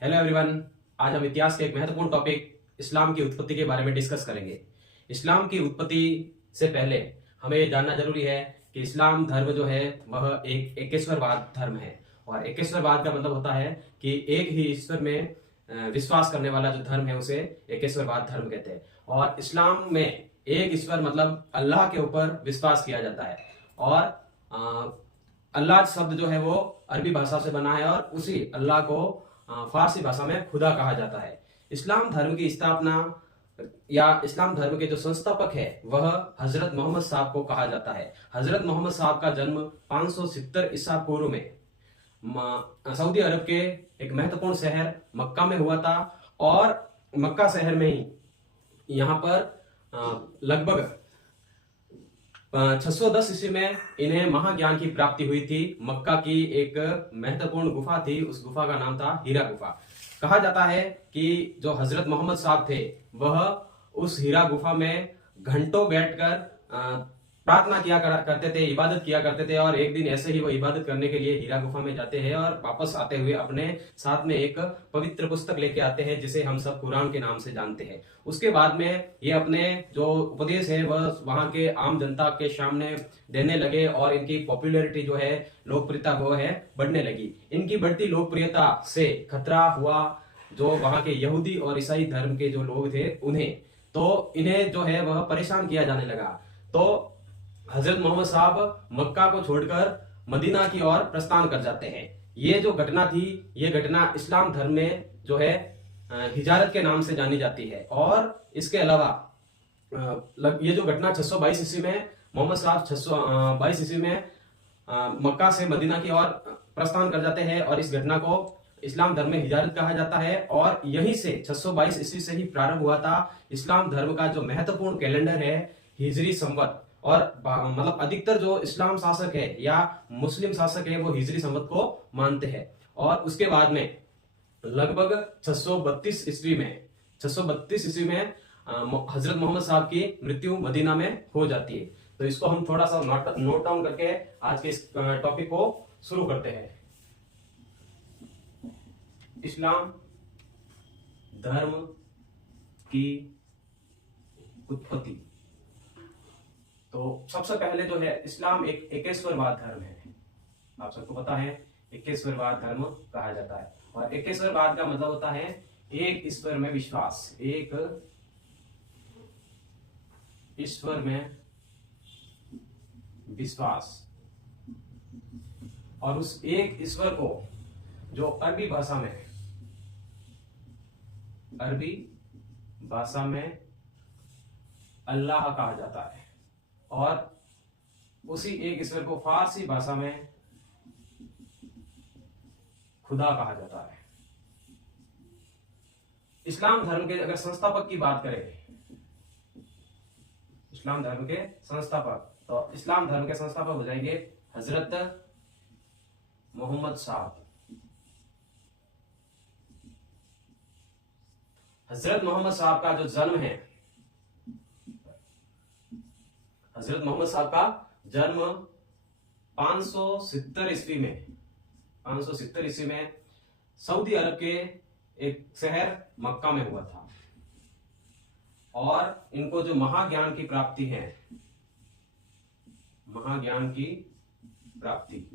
Hello everyone. आज हम इतिहास के एक महत्वपूर्ण टॉपिक इस्लाम की उत्पत्ति के बारे में डिस्कस करेंगे। इस्लाम की उत्पत्ति से पहले हमें ये जानना जरूरी है कि इस्लाम धर्म जो है वह एक एकेश्वरवाद धर्म है। और एकेश्वरवाद का मतलब होता है कि एक ही ईश्वर में विश्वास करने वाला जो धर्म है उसे एकेश्वरवाद धर्म कहते हैं। और इस्लाम में एक ईश्वर मतलब अल्लाह के ऊपर विश्वास किया जाता है। और अल्लाह शब्द जो है वो अरबी भाषा से बना है और उसी अल्लाह को फारसी भाषा में खुदा कहा जाता है। इस्लाम धर्म की स्थापना या इस्लाम धर्म के जो संस्थापक है वह हजरत मोहम्मद साहब को कहा जाता है। हजरत मोहम्मद साहब का जन्म 570 ईसा पूर्व में सऊदी अरब के एक महत्वपूर्ण शहर मक्का में हुआ था। और मक्का शहर में ही यहाँ पर लगभग 610 ईस्वी में इन्हें महाज्ञान की प्राप्ति हुई थी। मक्का की एक महत्वपूर्ण गुफा थी, उस गुफा का नाम था हीरा गुफा। कहा जाता है कि जो हजरत मोहम्मद साहब थे वह उस हीरा गुफा में घंटों बैठकर प्रार्थना किया करते थे, इबादत किया करते थे। और एक दिन ऐसे ही वो इबादत करने के लिए हीरा गुफा में जाते हैं और वापस आते हुए अपने साथ में एक पवित्र पुस्तक लेके आते हैं जिसे हम सब कुरान के नाम से जानते हैं। उसके बाद में ये अपने जो उपदेश है वह वहां के आम जनता के सामने देने लगे और इनकी पॉपुलैरिटी जो है, लोकप्रियता वो है बढ़ने लगी। इनकी बढ़ती लोकप्रियता से खतरा हुआ जो वहां के यहूदी और ईसाई धर्म के जो लोग थे उन्हें, तो इन्हें जो है वह परेशान किया जाने लगा। तो हजरत मोहम्मद साहब मक्का को छोड़कर मदीना की ओर प्रस्थान कर जाते हैं। ये जो घटना थी, ये घटना इस्लाम धर्म में जो है हिजारत के नाम से जानी जाती है। और इसके अलावा ये जो घटना 622 ईस्वी में मोहम्मद साहब 622 ईस्वी में मक्का से मदीना की ओर प्रस्थान कर जाते हैं और इस घटना को इस्लाम धर्म में हिजारत कहा जाता है। और यहीं से 622 ईस्वी से ही प्रारंभ हुआ था इस्लाम धर्म का जो महत्वपूर्ण कैलेंडर है हिजरी संवत। और मतलब अधिकतर जो इस्लाम शासक है या मुस्लिम शासक है वो हिजरी संवत को मानते हैं। और उसके बाद में लगभग 632 ईस्वी में हजरत मोहम्मद साहब की मृत्यु मदीना में हो जाती है। तो इसको हम थोड़ा सा नोट डाउन करके आज के इस टॉपिक को शुरू करते हैं। इस्लाम धर्म की उत्पत्ति। तो सबसे पहले जो है इस्लाम एक एकेश्वरवाद धर्म है। आप सबको पता है एकेश्वरवाद धर्म कहा जाता है। और एकेश्वरवाद का मतलब होता है एक ईश्वर में विश्वास, एक ईश्वर में विश्वास। और उस एक ईश्वर को जो अरबी भाषा में अल्लाह कहा जाता है और उसी एक ईश्वर को फारसी भाषा में खुदा कहा जाता है। इस्लाम धर्म के अगर संस्थापक की बात करें, इस्लाम धर्म के संस्थापक, तो इस्लाम धर्म के संस्थापक हो जाएंगे हजरत मोहम्मद साहब। हजरत मोहम्मद साहब का जो जन्म है, हजरत मोहम्मद साहब का जन्म 570 ईस्वी में सऊदी अरब के एक शहर मक्का में हुआ था। और इनको जो महाज्ञान की प्राप्ति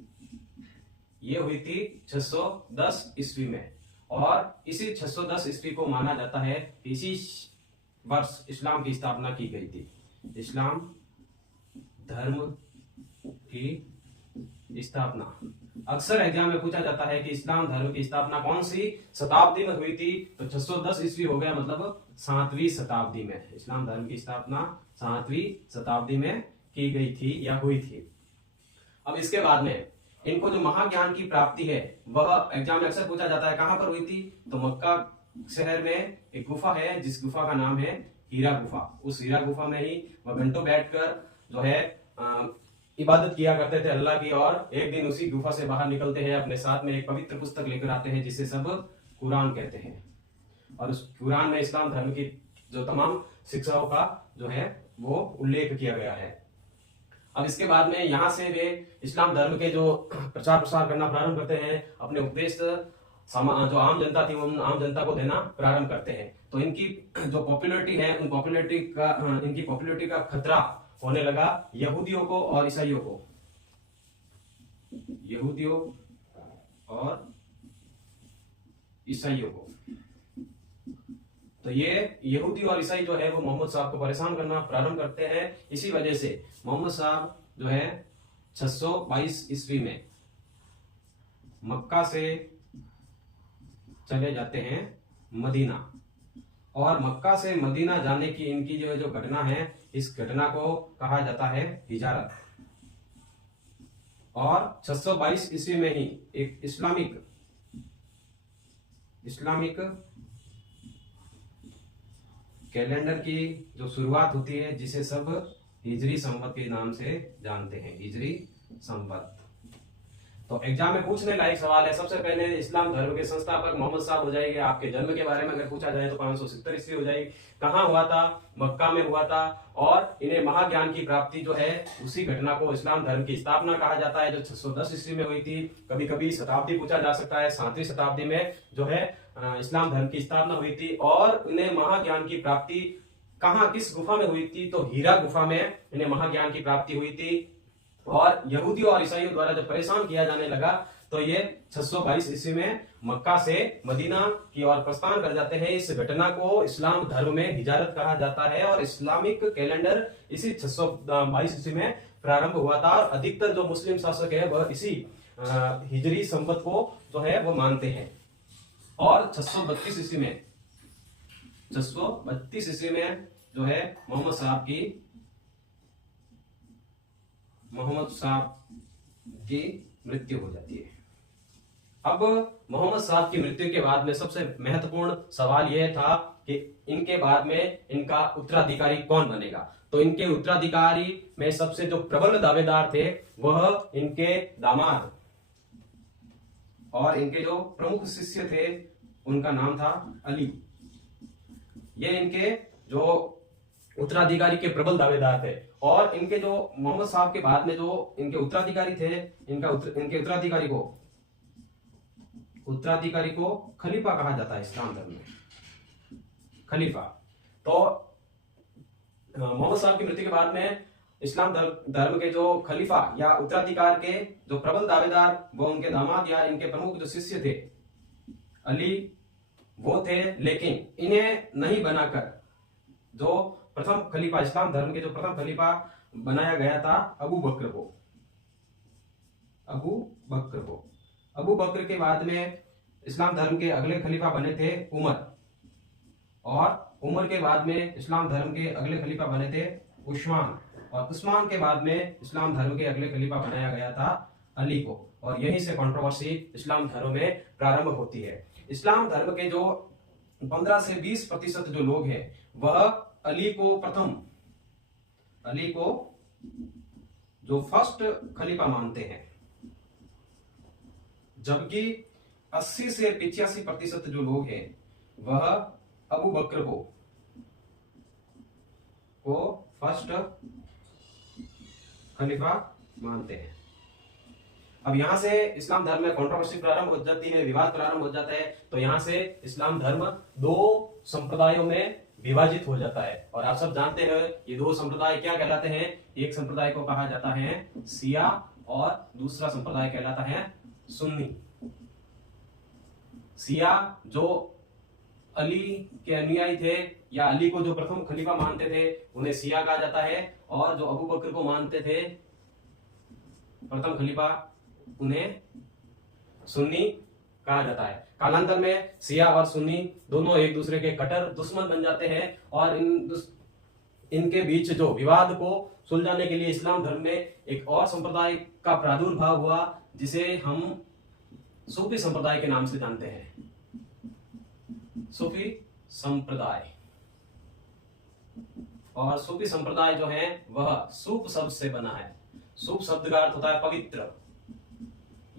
ये हुई थी 610 ईस्वी में। और इसी 610 ईस्वी को माना जाता है, इसी वर्ष इस्लाम की स्थापना की गई थी। इस्लाम धर्म की स्थापना अक्सर एग्जाम में पूछा जाता है कि इस्लाम धर्म की स्थापना कौन सी शताब्दी में हुई थी। तो 610 ईस्वी हो गया, मतलब 7वीं शताब्दी में इस्लाम धर्म की स्थापना 7वीं शताब्दी में की गई थी या हुई थी। अब इसके बाद में इनको जो महाज्ञान की प्राप्ति है वह एग्जाम में अक्सर पूछा जाता है कहां पर हुई थी। तो मक्का शहर में एक गुफा है जिस गुफा का नाम है हीरा गुफा। उस हीरा गुफा में ही वह घंटों बैठकर जो है इबादत किया करते थे अल्लाह की। और एक दिन उसी गुफा से बाहर निकलते हैं, अपने साथ में एक पवित्र पुस्तक लेकर आते हैं जिसे सब कुरान कहते हैं। और उस कुरान में इस्लाम धर्म की जो तमाम शिक्षाओं का जो है वो उल्लेख किया गया है। अब इसके बाद में यहाँ से वे इस्लाम धर्म के जो प्रचार प्रसार करना प्रारंभ करते हैं, अपने उपदेश जो आम जनता थी वो आम जनता को देना प्रारंभ करते हैं। तो इनकी जो पॉपुलैरिटी है, उन पॉपुलैरिटी का इनकी पॉपुलैरिटी का खतरा होने लगा यहूदियों को और ईसाइयों को, यहूदियों और ईसाइयों को। तो ये यहूदी और ईसाई जो है वो मोहम्मद साहब को परेशान करना प्रारंभ करते हैं। इसी वजह से मोहम्मद साहब जो है 622 ईस्वी में मक्का से चले जाते हैं मदीना, और मक्का से मदीना जाने की इनकी जो घटना है, इस घटना को कहा जाता है हिजारत। और 622 ईस्वी में ही एक इस्लामिक कैलेंडर की जो शुरुआत होती है, जिसे सब हिजरी संवत के नाम से जानते हैं, हिजरी संवत। तो एग्जाम में पूछने लायक सवाल है। सबसे पहले इस्लाम धर्म के संस्थापक मोहम्मद साहब हो जाएंगे। आपके जन्म के बारे में अगर पूछा जाए तो 570 ईस्वी हो जाएगी। कहाँ हुआ था? मक्का में हुआ था। और इन्हें महाज्ञान की प्राप्ति जो है, उसी घटना को इस्लाम धर्म की स्थापना कहा जाता है, जो 610 ईस्वी में हुई थी। कभी कभी शताब्दी पूछा जा सकता है। 7वीं शताब्दी में जो है इस्लाम धर्म की स्थापना हुई थी। और इन्हें महाज्ञान की प्राप्ति कहाँ, किस गुफा में हुई थी? तो हीरा गुफा में इन्हें महाज्ञान की प्राप्ति हुई थी। और यहूदियों और ईसाइयों द्वारा जब परेशान किया जाने लगा तो ये 622 ईस्वी में मक्का से मदीना की ओर प्रस्थान कर जाते हैं। इस घटना को इस्लाम धर्म में हिजारत कहा जाता है और इस्लामिक कैलेंडर इसी 622 ईस्वी में प्रारंभ हुआ था। और अधिकतर जो मुस्लिम शासक है वह इसी हिजरी संवत को जो है वो मानते हैं। और 632 ईस्वी में जो है मोहम्मद साहब की मृत्यु हो जाती है। अब मोहम्मद साहब की मृत्यु के बाद में सबसे महत्वपूर्ण सवाल यह था कि इनके बाद में इनका उत्तराधिकारी कौन बनेगा। तो इनके उत्तराधिकारी में सबसे जो प्रबल दावेदार थे वह इनके दामाद, और इनके जो प्रमुख शिष्य थे उनका नाम था अली। ये इनके जो उत्तराधिकारी के प्रबल दावेदार थे। और इनके जो मोहम्मद साहब के बाद में जो इनके उत्तराधिकारी थे, इनके उत्तराधिकारी को खलीफा कहा जाता है इस्लाम धर्म में, खलीफा। तो मोहम्मद साहब की मृत्यु के बाद में इस्लाम धर्म के जो खलीफा या उत्तराधिकार के जो प्रबल दावेदार, वो उनके दामाद या इनके प्रमुख जो शिष्य थे अली, वो थे। लेकिन इन्हें नहीं बनाकर जो प्रथम खलीफा, इस्लाम धर्म के जो प्रथम खलीफा बनाया गया था अबू बकर को। अबू बकर के बाद में इस्लाम धर्म के अगले खलीफा बने थे उमर, और उमर के बाद में इस्लाम धर्म के अगले खलीफा बने थे उस्मान, और उस्मान के बाद में इस्लाम धर्म के अगले खलीफा बनाया गया था अली को। और यहीं से कंट्रोवर्सी इस्लाम धर्म में प्रारंभ होती है। इस्लाम धर्म के जो 15 से 20% जो लोग हैं वह अली को जो फर्स्ट खलीफा मानते हैं, जबकि 80 से 85% जो लोग हैं वह अबू बकर को फर्स्ट खलीफा मानते हैं। अब यहां से इस्लाम धर्म में कंट्रोवर्सी प्रारंभ हो जाती है, विवाद प्रारंभ हो जाता है। तो यहां से इस्लाम धर्म 2 संप्रदायों में विभाजित हो जाता है। और आप सब जानते हैं ये 2 संप्रदाय क्या कहलाते हैं। एक संप्रदाय को कहा जाता है शिया और दूसरा संप्रदाय कहलाता है सुन्नी। शिया जो अली के अनुयायी थे या अली को जो प्रथम खलीफा मानते थे उन्हें शिया कहा जाता है, और जो अबू बकर को मानते थे प्रथम खलीफा उन्हें सुन्नी कहा जाता है। कालांतर में शिया और सुन्नी दोनों एक दूसरे के कट्टर दुश्मन बन जाते हैं। और इनके बीच जो विवाद को सुलझाने के लिए इस्लाम धर्म में एक और संप्रदाय का प्रादुर्भाव हुआ, जिसे हम सूफी संप्रदाय के नाम से जानते हैं, सूफी संप्रदाय। और सूफी संप्रदाय जो है वह सूफ शब्द से बना है। सूफ शब्द का अर्थ होता है पवित्र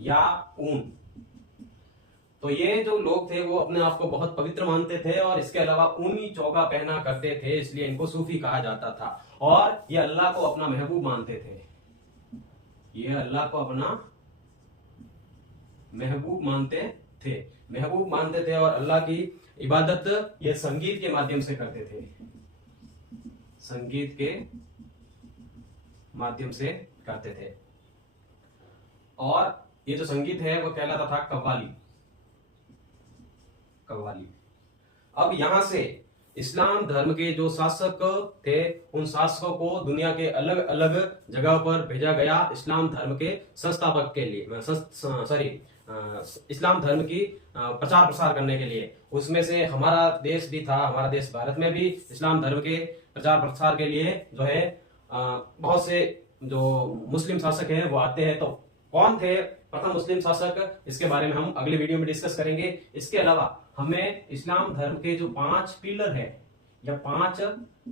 या ऊन। तो ये जो लोग थे वो अपने आप को बहुत पवित्र मानते थे और इसके अलावा ऊनी चौका पहना करते थे, इसलिए इनको सूफी कहा जाता था। और ये अल्लाह को अपना महबूब मानते थे, ये अल्लाह को अपना महबूब मानते थे, महबूब मानते थे और अल्लाह की इबादत ये संगीत के माध्यम से करते थे, संगीत के माध्यम से करते थे। और ये जो संगीत है वो कहलाता था कव्वाली। कव्वाली। अब यहां से इस्लाम धर्म के जो शासक थे उन शासकों को दुनिया के अलग अलग जगहों पर भेजा गया इस्लाम धर्म के संस्थापक के लिए, इस्लाम धर्म की प्रचार प्रसार करने के लिए। उसमें से हमारा देश भी था, हमारा देश भारत में भी इस्लाम धर्म के प्रचार प्रसार के लिए जो है बहुत से जो मुस्लिम शासक हैं वो आते हैं। तो कौन थे प्रथम मुस्लिम शासक, इसके बारे में हम अगले वीडियो में डिस्कस करेंगे। इसके अलावा हमें इस्लाम धर्म के जो 5 पिलर है या 5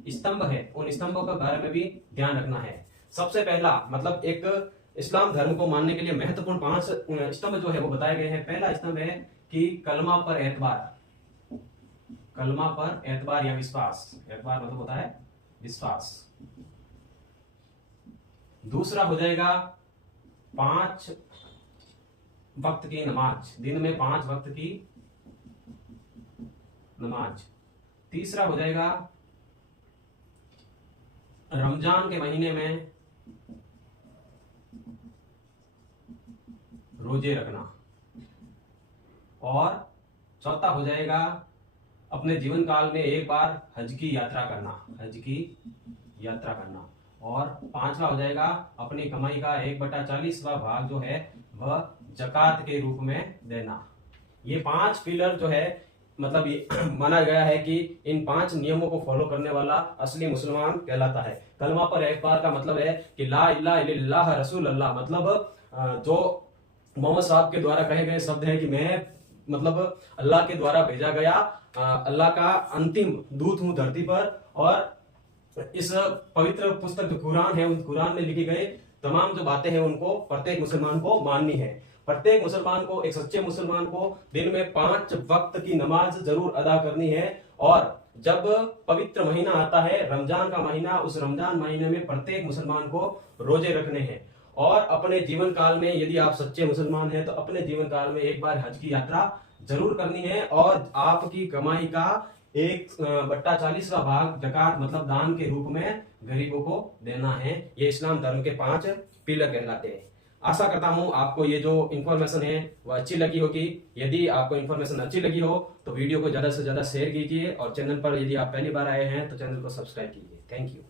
स्तंभ है उन स्तंभों के बारे में भी ध्यान रखना है। सबसे पहला मतलब एक इस्लाम धर्म को मानने के लिए महत्वपूर्ण 5 स्तंभ जो है वो बताए गए हैं। पहला स्तंभ है कि कलमा पर एतबार, कलमा पर एतबार या विश्वास। एतबार मतलब होता है विश्वास। दूसरा हो जाएगा 5 वक्त की नमाज, दिन में 5 वक्त की नमाज। तीसरा हो जाएगा रमजान के महीने में रोजे रखना। और चौथा हो जाएगा अपने जीवन काल में एक बार हज की यात्रा करना, हज की यात्रा करना। और 5वां हो जाएगा अपनी कमाई का 1/40वां भाग जो है वह जकात के रूप में देना। ये 5 पिलर जो है मतलब ये माना गया है कि इन 5 नियमों को फॉलो करने वाला असली मुसलमान कहलाता है। कलमा पर एतबार का मतलब है कि ला इलाहा इल्लल्लाह रसूल अल्लाह, मतलब जो मोहम्मद साहब के द्वारा कहे गए शब्द है कि मैं मतलब अल्लाह के द्वारा भेजा गया अल्लाह का अंतिम दूत हूं धरती पर। और इस पवित्र पुस्तक जो कुरान है उन कुरान में लिखी गई तमाम जो बातें हैं उनको प्रत्येक मुसलमान को माननी है। प्रत्येक मुसलमान को, एक सच्चे मुसलमान को दिन में 5 वक्त की नमाज जरूर अदा करनी है। और जब पवित्र महीना आता है रमजान का महीना, उस रमजान महीने में प्रत्येक मुसलमान को रोजे रखने हैं। और अपने जीवन काल में यदि आप सच्चे मुसलमान हैं तो अपने जीवन काल में एक बार हज की यात्रा जरूर करनी है। और आपकी कमाई का 1/40वां भाग जकात मतलब दान के रूप में गरीबों को देना है। ये इस्लाम धर्म के 5 पिलर कहलाते हैं। आशा करता हूं आपको ये जो इन्फॉर्मेशन है वो अच्छी लगी होगी। यदि आपको इन्फॉर्मेशन अच्छी लगी हो तो वीडियो को ज्यादा से ज्यादा शेयर कीजिए और चैनल पर यदि आप पहली बार आए हैं तो चैनल को सब्सक्राइब कीजिए। Thank you.